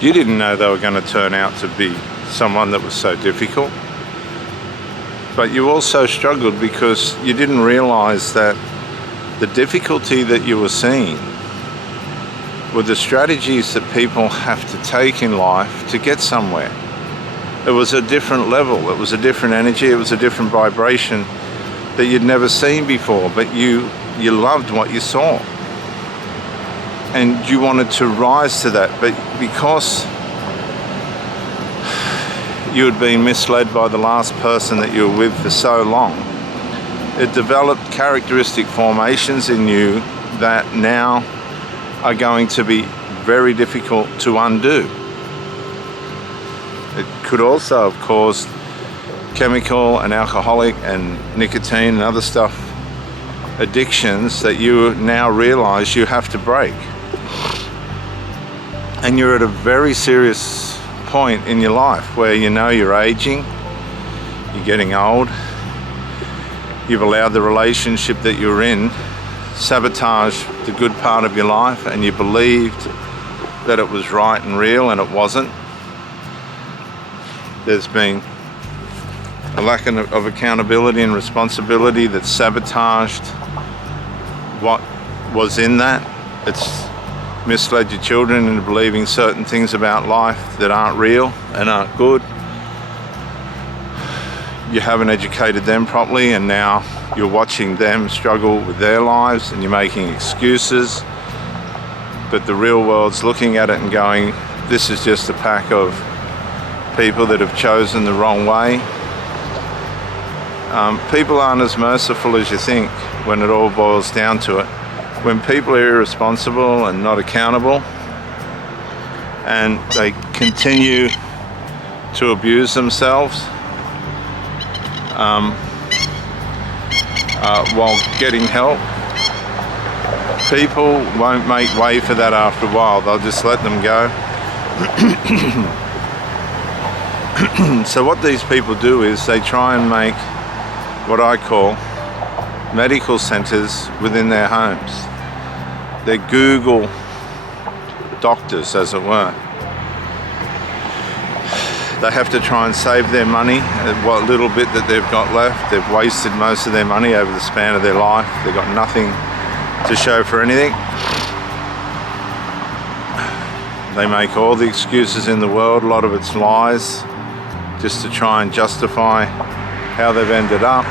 You didn't know they were going to turn out to be someone that was so difficult. But you also struggled because you didn't realize that the difficulty that you were seeing were the strategies that people have to take in life to get somewhere. It was a different level, it was a different energy, it was a different vibration that you'd never seen before, but you loved what you saw. And you wanted to rise to that, but because you had been misled by the last person that you were with for so long, it developed characteristic formations in you that now are going to be very difficult to undo. It could also have caused chemical and alcoholic and nicotine and other stuff addictions that you now realize you have to break. And you're at a very serious point in your life where you know you're aging, you're getting old, you've allowed the relationship that you're in sabotage the good part of your life, and you believed that it was right and real, and it wasn't. There's been a lack of accountability and responsibility that sabotaged what was in that. It's misled your children into believing certain things about life that aren't real and aren't good. You haven't educated them properly, and now you're watching them struggle with their lives and you're making excuses. But the real world's looking at it and going, this is just a pack of people that have chosen the wrong way. People aren't as merciful as you think when it all boils down to it. When people are irresponsible and not accountable, and they continue to abuse themselves while getting help, people won't make way for that after a while. They'll just let them go. So what these people do is they try and make what I call medical centers within their homes. They're Google doctors, as it were. They have to try and save their money, what little bit that they've got left. They've wasted most of their money over the span of their life. They've got nothing to show for anything. They make all the excuses in the world, a lot of it's lies, just to try and justify how they've ended up.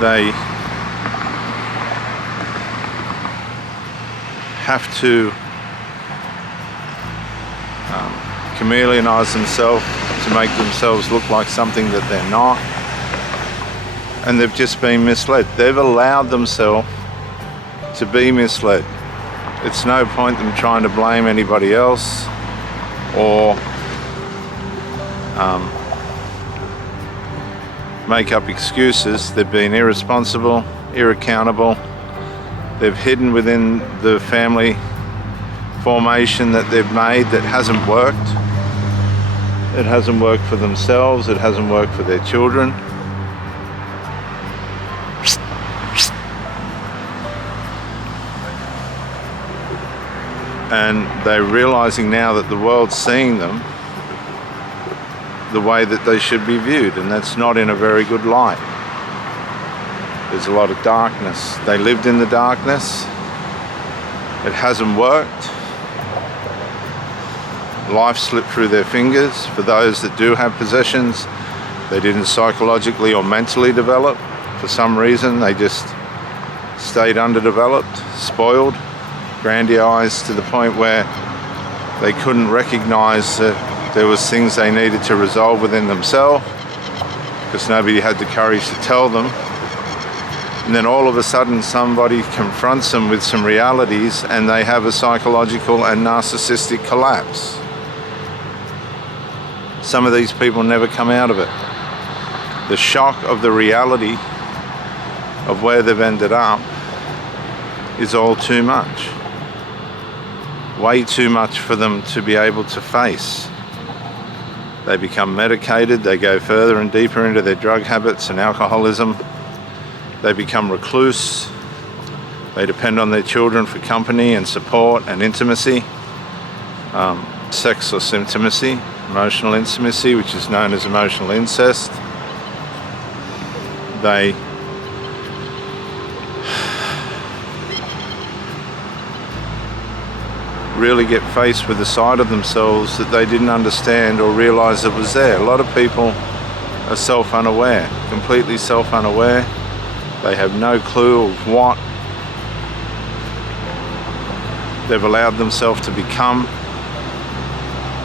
They have to chameleonize themselves to make themselves look like something that they're not, and they've just been misled. They've allowed themselves to be misled. It's no point them trying to blame anybody else or make up excuses. They've been irresponsible, irraccountable. They've hidden within the family formation that they've made that hasn't worked. It hasn't worked for themselves, it hasn't worked for their children. And they're realizing now that the world's seeing them the way that they should be viewed, and that's not in a very good light. There's a lot of darkness. They lived in the darkness. It hasn't worked. Life slipped through their fingers. For those that do have possessions, they didn't psychologically or mentally develop. For some reason, they just stayed underdeveloped, spoiled, grandiose to the point where they couldn't recognize that there was things they needed to resolve within themselves because nobody had the courage to tell them. And then all of a sudden somebody confronts them with some realities and they have a psychological and narcissistic collapse. Some of these people never come out of it. The shock of the reality of where they've ended up is all too much. Way too much for them to be able to face. They become medicated, they go further and deeper into their drug habits and alcoholism. They become recluse. They depend on their children for company and support and intimacy, sexless intimacy, emotional intimacy, which is known as emotional incest. They really get faced with a side of themselves that they didn't understand or realize it was there. A lot of people are self-unaware, completely self-unaware. They have no clue of what they've allowed themselves to become.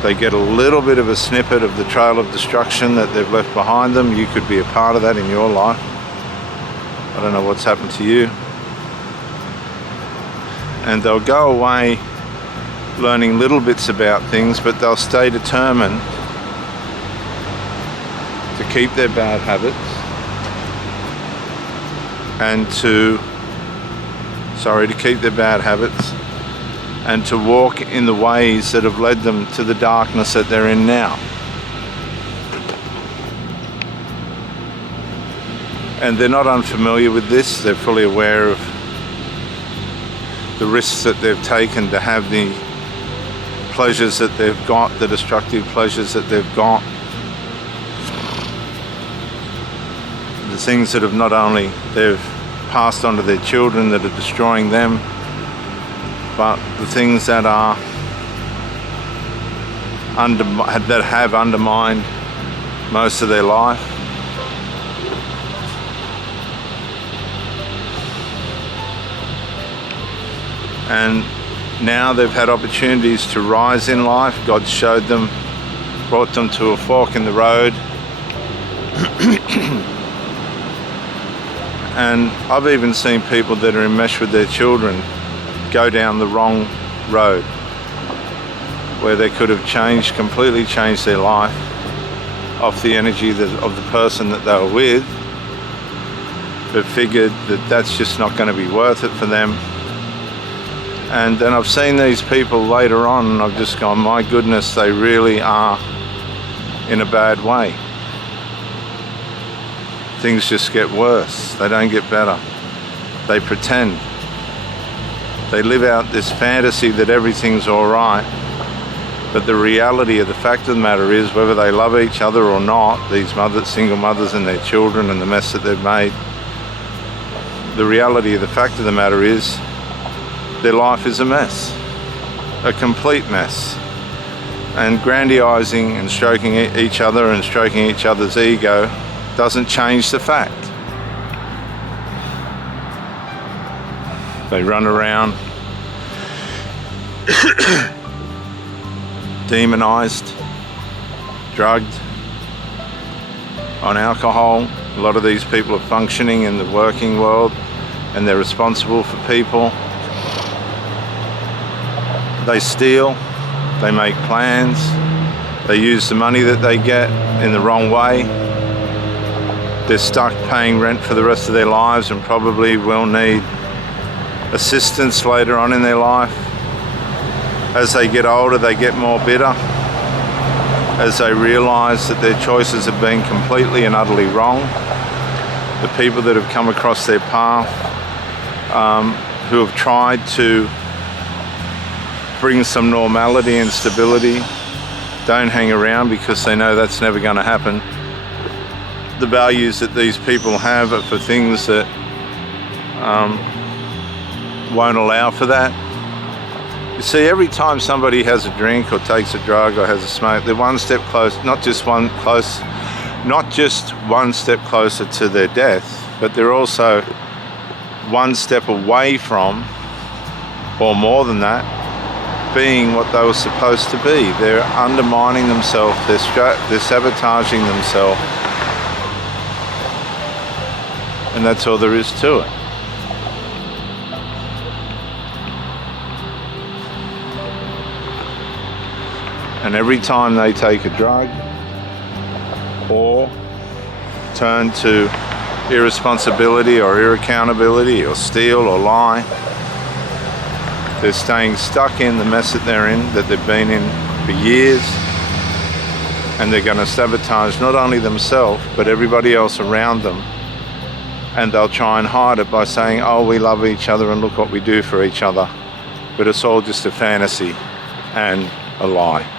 They get a little bit of a snippet of the trail of destruction that they've left behind them. You could be a part of that in your life. I don't know what's happened to you. And they'll go away learning little bits about things, but they'll stay determined to keep their bad habits and to keep their bad habits and to walk in the ways that have led them to the darkness that they're in now. And they're not unfamiliar with this. They're fully aware of the risks that they've taken to have the pleasures that they've got, the destructive pleasures that they've got. The things that have not only they've passed on to their children that are destroying them, but the things that have undermined most of their life. And now they've had opportunities to rise in life. God showed them, brought them to a fork in the road. And I've even seen people that are enmeshed with their children go down the wrong road, where they could have completely changed their life off the energy of the person that they were with, but figured that that's just not going to be worth it for them. And then I've seen these people later on and I've just gone, my goodness, they really are in a bad way. Things just get worse. They don't get better. They pretend. They live out this fantasy that everything's all right, but the reality of the fact of the matter is, whether they love each other or not, these single mothers and their children and the mess that they've made, the reality of the fact of the matter is, their life is a mess, a complete mess. And grandizing and stroking each other and stroking each other's ego doesn't change the fact. They run around demonized, drugged, on alcohol. A lot of these people are functioning in the working world and they're responsible for people. They steal, they make plans, they use the money that they get in the wrong way. They're stuck paying rent for the rest of their lives and probably will need assistance later on in their life. As they get older, they get more bitter as they realize that their choices have been completely and utterly wrong. The people that have come across their path, who have tried to bring some normality and stability, don't hang around because they know that's never going to happen. The values that these people have are for things that won't allow for that. You see, every time somebody has a drink or takes a drug or has a smoke, they're one step close, not just one step closer to their death, but they're also one step away from, or more than that, being what they were supposed to be. They're undermining themselves, they're sabotaging themselves, and that's all there is to it. And every time they take a drug or turn to irresponsibility or irraccountability or steal or lie, they're staying stuck in the mess that they're in, that they've been in for years, and they're going to sabotage not only themselves but everybody else around them and they'll try and hide it by saying, oh, we love each other and look what we do for each other. But it's all just a fantasy and a lie.